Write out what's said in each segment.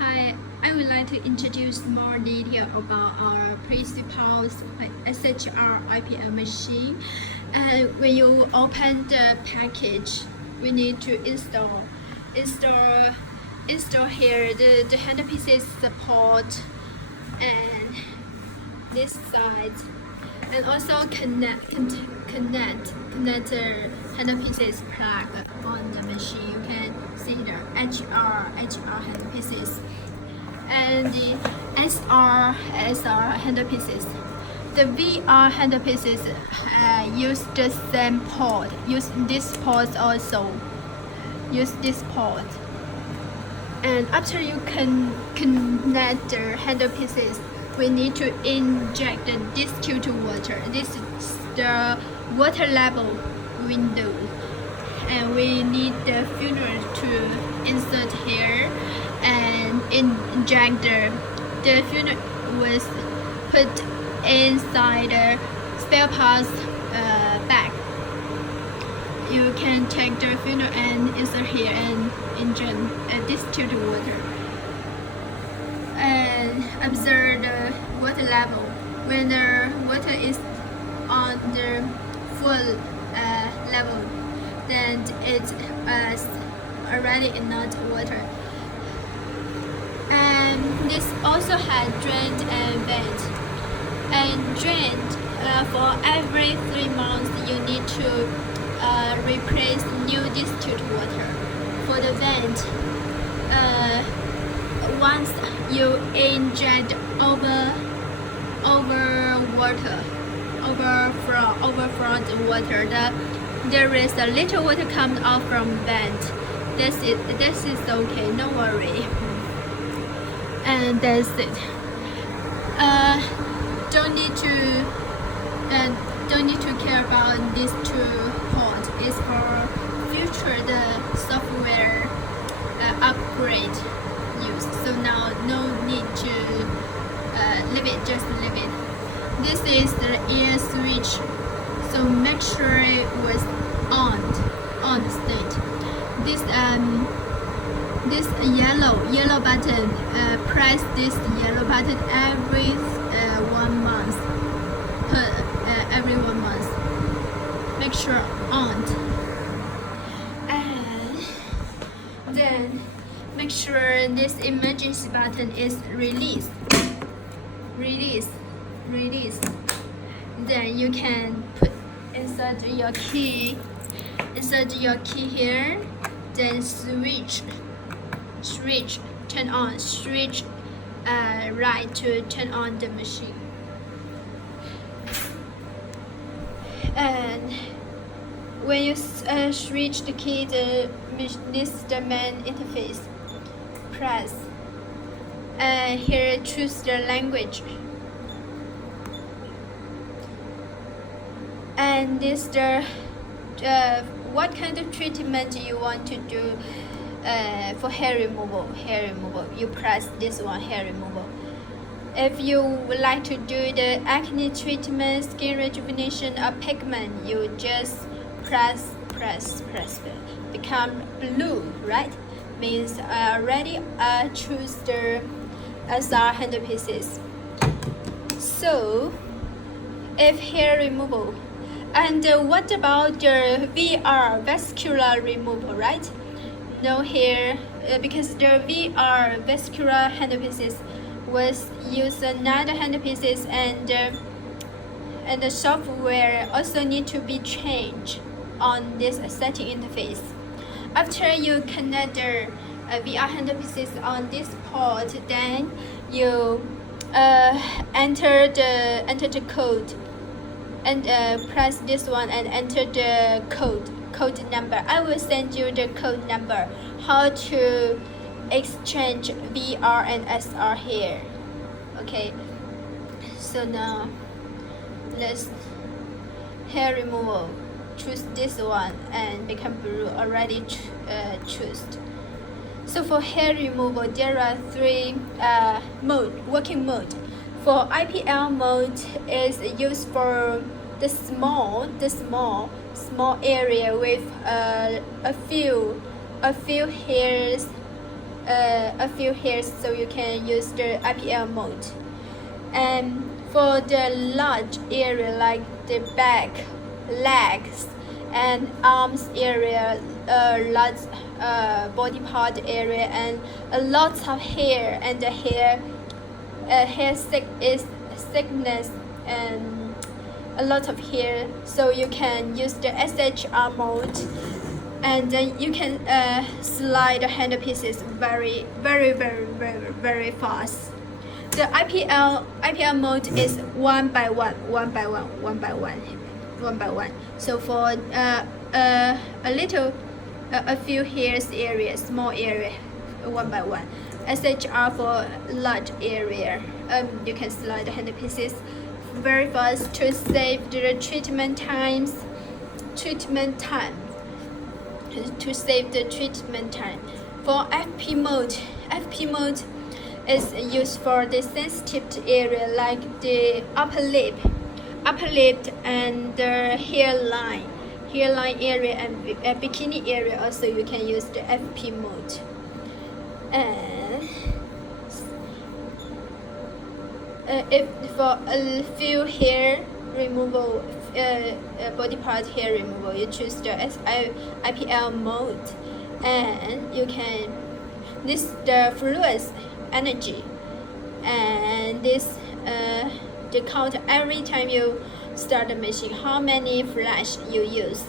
Hi, I would like to introduce more detail about our Precipulse SHR IPL machine. When you open the package, we need to install here the handpieces support and this side, and also connect the handpieces plug on the machine. You can see the HR handpieces and the SR handpieces. The VR handpieces use the same port. Use this port also. Use this port. And after you can connect the handpieces, we need to inject the distilled water. This is the water level window, and we need the funnel to insert here and inject the funnel was put inside the spare parts bag. You can take the funnel and insert here and inject distilled water and observe the water level. When the water is on the full level, then it's already enough water. And this also has drained and vent. And drained for every 3 months you need to replace new distilled water. For the vent, once you inject overflow the water, there is a little water comes out from vent. This is okay, no worry. And that's it. Don't need to care about these 2 ports. It's for future the software upgrade use. So now no need to leave it. Just leave it. This is the air switch. So make sure it was on state. This yellow button. Press this yellow button every 1 month. Every 1 month. Make sure on. And then make sure this emergency button is released. Then you can insert your key here. Then switch turn on. Switch right to turn on the machine. And when you switch the key, this is the main interface. Press and here choose the language. And this the what kind of treatment you want to do for hair removal. You press this one, hair removal. If you would like to do the acne treatment, skin rejuvenation, or pigment, you just press. Become blue, right? Means already choose the SR handpieces. So, if hair removal, and what about the VR vascular removal, right? No hair, because the VR vascular handpieces was use another handpieces, and the software also need to be changed on this setting interface. After you connect the VR handpieces on this port, then you enter the code and press this one and enter the code number. I will send you the code number how to exchange VR and SR here. Okay, so now let's hair removal. Choose this one and become blue. Already choose. So for hair removal, there are 3 working mode. For IPL mode is used for the small area with a few hairs a few hairs, so you can use the IPL mode. And for the large area like the back, legs, and arms area, large body part area, and a lot of hair, and the hair thickness and a lot of hair, so you can use the SHR mode, and then you can slide the handle pieces very fast. The IPL mode is one by one. So for a few hairs area, small area, one by one. SHR for large area. You can slide the handle pieces very fast to save the treatment time. To save the treatment time. For FP mode is used for the sensitive area like the upper lip and the hairline area and bikini area. Also, you can use the FP mode. And if for a few hair removal, body part hair removal, you choose the IPL mode, and you can the fluence energy, and this they count every time you start the machine how many flash you use.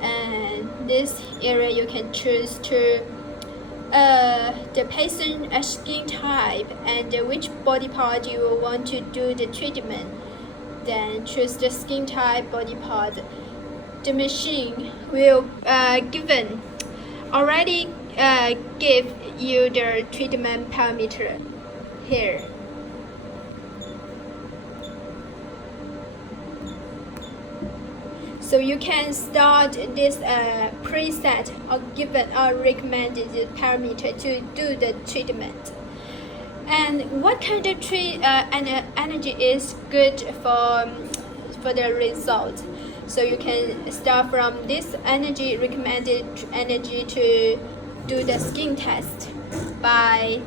And this area you can choose to the patient skin type and which body part you want to do the treatment. Then choose the skin type, body part. The machine will already give you the treatment parameter here. So you can start this preset or given or recommended parameter to do the treatment. And what kind of energy is good for the result? So you can start from this recommended energy to do the skin test by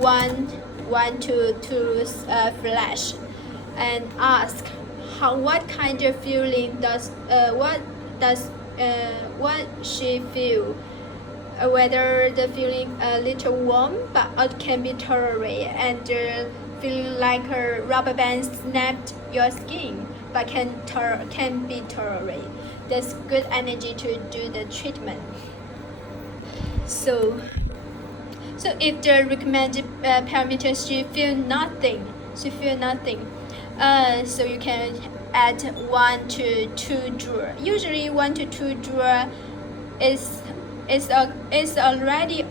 one to two flash, and ask what kind of feeling what she feel, whether the feeling a little warm but it can be tolerate, and feeling like a rubber band snapped your skin but can be tolerate. That's good energy to do the treatment. So if the recommended parameters she feel nothing, so you can add 1 to 2 drawer. Usually 1 to 2 drawer is already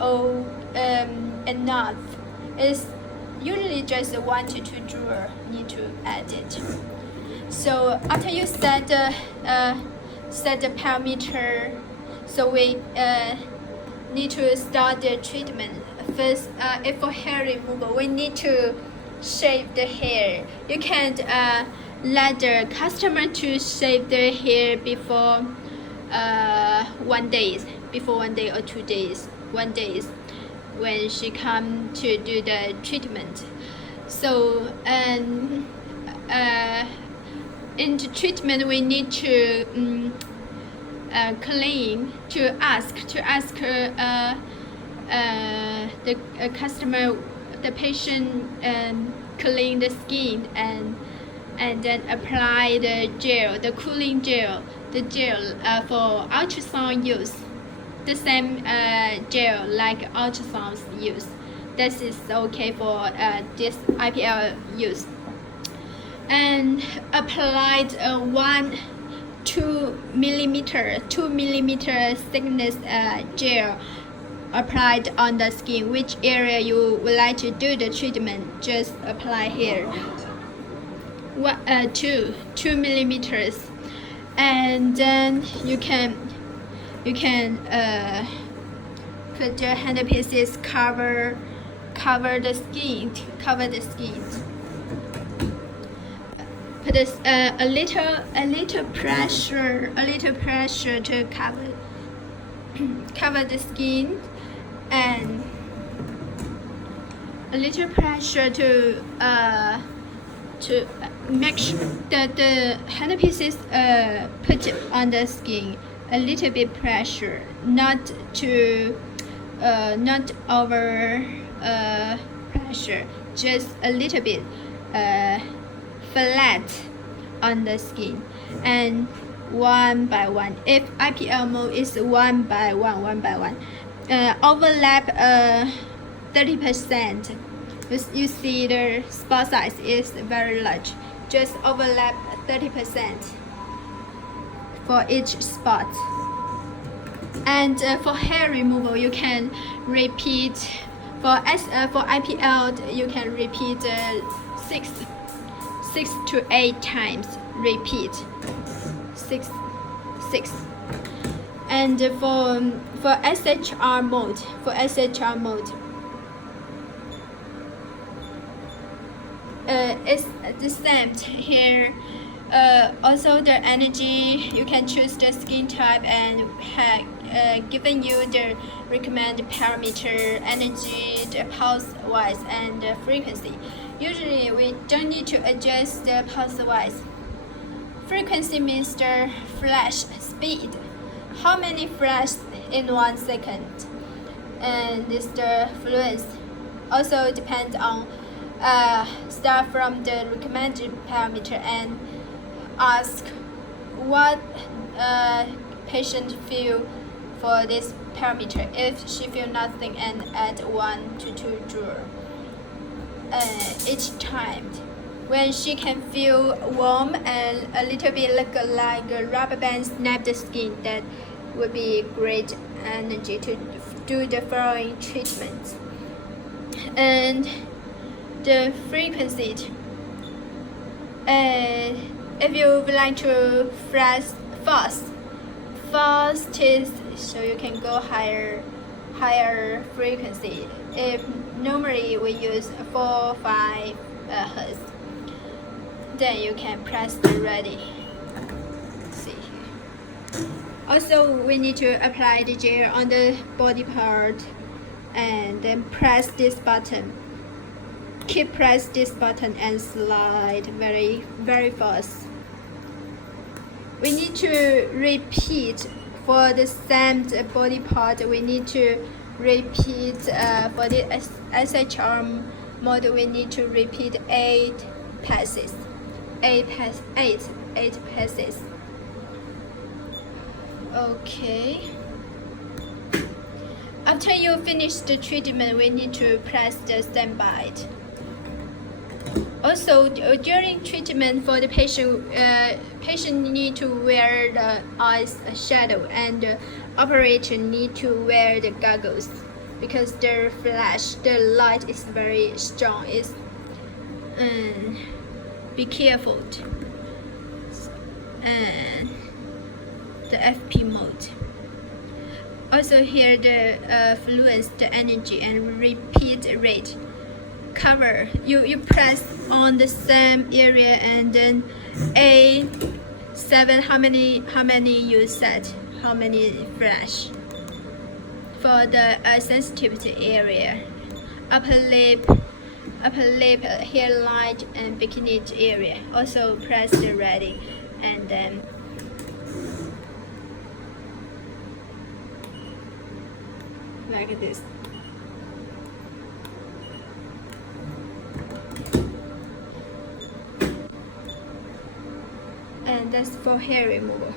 enough. It's usually just 1 to 2 drawer need to add it. So after you set the parameter, so we need to start the treatment. First, if for hair removal, we need to shave the hair. You can't let the customer to shave their hair before 1 day or 2 days. 1 day when she come to do the treatment. So in the treatment we need to clean, to ask the customer, the patient, clean the skin and then apply the gel, the cooling gel, the gel for ultrasound use, the same gel like ultrasound use. This is okay for this IPL use. And applied 2 millimeter thickness gel applied on the skin. Which area you would like to do the treatment, just apply here. 2 millimeters, and then you can put the handle pieces cover the skin. Put a little pressure to cover cover the skin and a little pressure to make sure that the hand pieces put on the skin. A little bit pressure, not over pressure, just a little bit flat on the skin, and one by one. If IPL mode is one by one, overlap 30%. You see the spot size is very large. Just overlap 30% for each spot. And for hair removal, you can repeat. For IPL, you can repeat 6 to 8 times. Repeat 6. And for SHR mode, it's the same here. Also the energy, you can choose the skin type and given you the recommended parameter, energy, the pulse wise, and the frequency. Usually we don't need to adjust the pulse wise. Frequency means the flash speed, how many flashes in 1 second, and this the fluence. Also depends on start from the recommended parameter and ask what patient feel for this parameter. If she feel nothing, and add 1 to 2 joule each time. When she can feel warm and a little bit like a rubber band snap the skin, that would be great energy to do the following treatments. And the frequency, if you would like to fast is so you can go higher frequency. If normally we use 4-5 Hz, then you can press the ready. See here. Also, we need to apply the gel on the body part and then press this button. Keep press this button and slide very fast. We need to repeat for the same body part. We need to repeat for the SHR mode. We need to repeat 8 passes. 8 passes. Okay. After you finish the treatment, we need to press the standby. Also, during treatment for the patient need to wear the eyes shadow, and the operator need to wear the goggles because the light is very strong. Be careful. And the FP mode. Also here the fluence, the energy, and repeat rate. Cover. You press on the same area and then A7. How many you set? How many flash? For the sensitivity area, upper lip, hairline, and bikini area. Also press the ready, and then like this. And that's for hair removal.